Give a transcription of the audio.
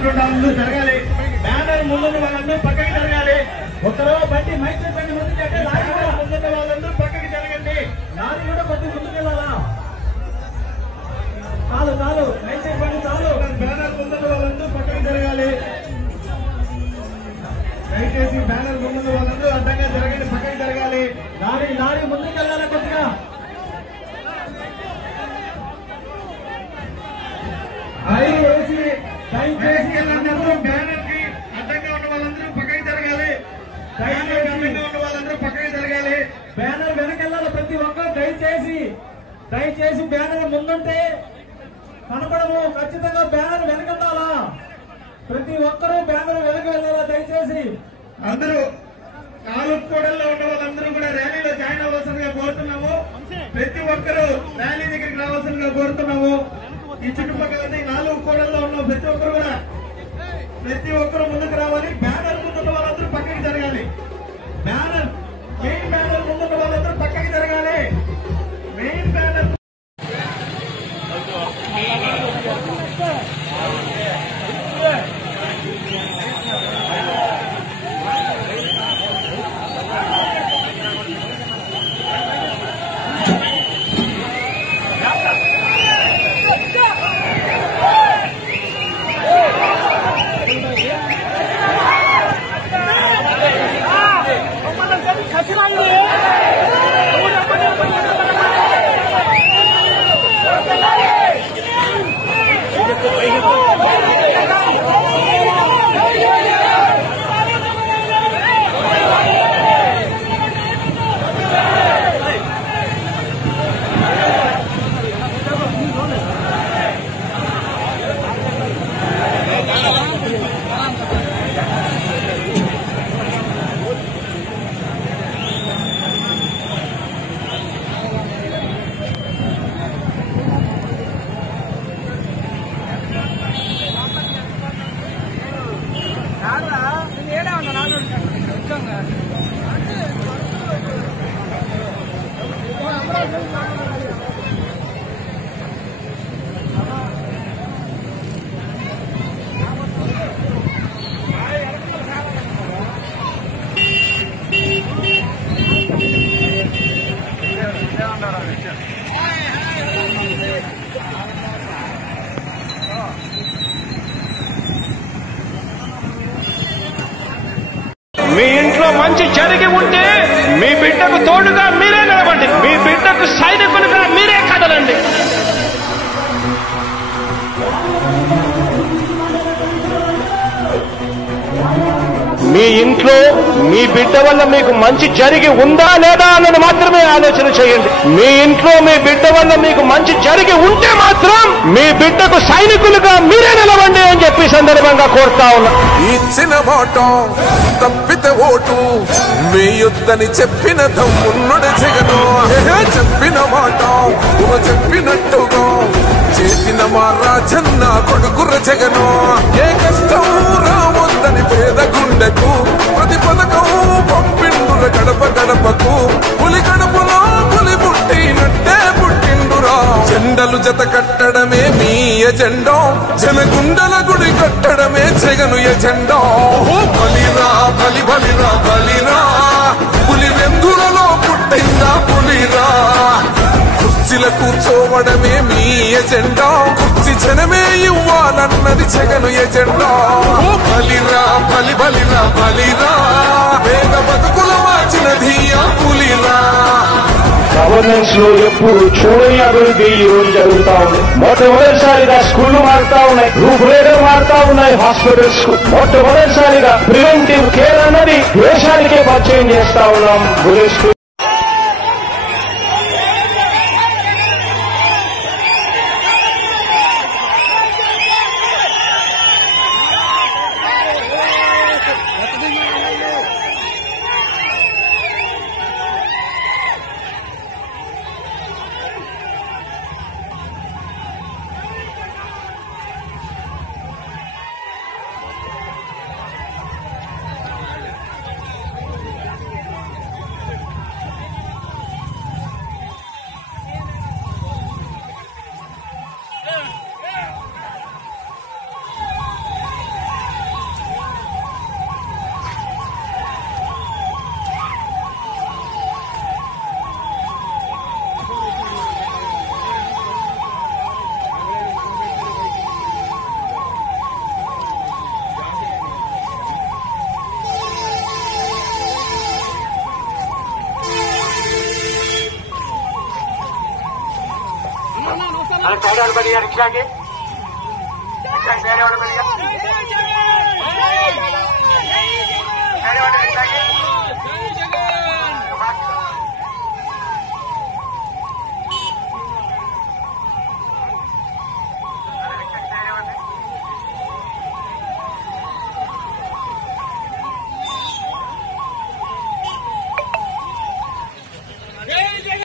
ఉన్నటువంటి వాళ్ళందరూ జరగాలి. బ్యానర్ ముందున్న వాళ్ళందరూ పక్కకి జరగాలి. ఒకరో బండి మైసూర్ బండి ముందుకు అంటే లారీ కూడా ముందున్న వాళ్ళందరూ పక్కకి జరగండి. లారీ కూడా కొద్దిగా ముందుకెళ్ళాలా? చాలు చాలు, మైసూర్ బండి చాలు. బ్యానర్ ముందున్న వాళ్ళందరూ పక్కకి జరగాలి. దయచేసి బ్యానర్ ముందున్న వాళ్ళందరూ అడ్డంగా జరగండి, పక్కకి జరగాలి. లారీ ముందుకెళ్ళాలి కొద్దిగా. దయచేసి అందరూ బ్యానర్ కి అడ్డంగా ఉన్న వాళ్ళందరూ పక్కకి జరగాలి. దయచేసి అడ్డంగా ఉన్న వాళ్ళందరూ పక్కకి జరగాలి. బ్యానర్ వెనకెళ్ళాలి ప్రతి ఒక్కరు. దయచేసి బ్యానర్ ముందుంటే కనపడము. ఖచ్చితంగా బ్యానర్ వెనకెళ్ళాలా? ప్రతి ఒక్కరూ బ్యానర్ వెనక వెళ్ళాలా? దయచేసి అందరూ 4 కూడల్లో ఉన్న వాళ్ళందరూ కూడా ర్యాలీలో జాయిన్ అవ్వాల్సిందిగా కోరుతున్నాము. ప్రతి ఒక్కరూ ర్యాలీ దగ్గరికి రావాల్సిందిగా కోరుతున్నాము. ఈ చుట్టుపక్కల 4 కూడల్లో ఉన్న ప్రతి ఒక్కరు ముందుకు రావాలి. బ్యానర్ ముందున్న వాళ్ళందరూ పక్కకి జరగాలి. మెయిన్ బ్యానర్ ముందున్న వాళ్ళందరూ పక్కకి జరగాలి. మెయిన్ బ్యానర్ మీ ఇంట్లో మంచి జరిగి ఉంటే మీ బిడ్డకు తోడుగా మీరే నిలబండి. మీ బిడ్డకు సైనికులుగా మీరే కదలండి. మీ ఇంట్లో మీ బిడ్డ వల్ల మీకు మంచి జరిగి ఉందా లేదా అన్నది మాత్రమే ఆలోచన చేయండి. మీ ఇంట్లో మీ బిడ్డ వల్ల మీకు మంచి జరిగి ఉంటే మాత్రం మీ బిడ్డకు సైనికులుగా మీరే నిలవండి అని చెప్పి సందర్భంగా కోరుతా ఉన్నా. ఇచ్చిన మాట తప్పితే ఓటు వేయొద్దని చెప్పిన దమ్మున్నడు జగను. చెప్పిన మాట చెప్పినట్టుగా చేసిన మా రాజన్న కొడుకుర జగను. ఏ కష్టం రావద్దని పేద గుండెకు ప్రతి పథకం పంపిండుర గడప గడపకు. పులి గడపలో పులి పుట్టినట్టే పుట్టిండురా. జెండలు జత కట్టడమే మీ ఎజెండా. జనగుండల గుడి కట్టడమే జగను ఎజెండా. బలిరా బలి బలిరా బలిరా. పులి వెందులలో పుట్టిందా పులిరా. కుర్చీల కూర్చోవడమే మీ ఎజెండా. కుర్చీ జనమే ఇవ్వాలన్నది జగను ఎజెండా. బలిరా బలి బలిరా బలిరా. వేగ బతుకుల మార్చినది ఆ పులిరా. గవర్నెన్స్ లో ఎప్పుడు చూడని అభివృద్ధి ఈ రోజు జరుగుతా ఉంది. మొట్టమొదటిసారిగా స్కూళ్లు మారుతా ఉన్నాయి, రూపురేఖలు మారుతా ఉన్నాయి. హాస్పిటల్స్ కు మొట్టమొదటిసారిగా ప్రివెంటివ్ కేర్ అన్నది దేశానికే పరిచయం చేస్తా ఉన్నాం. అలా సైడ్ వాళ్ళు కొద్దిగా రిక్షాకి వేరే వాళ్ళు కొద్దిగా రిక్షాకి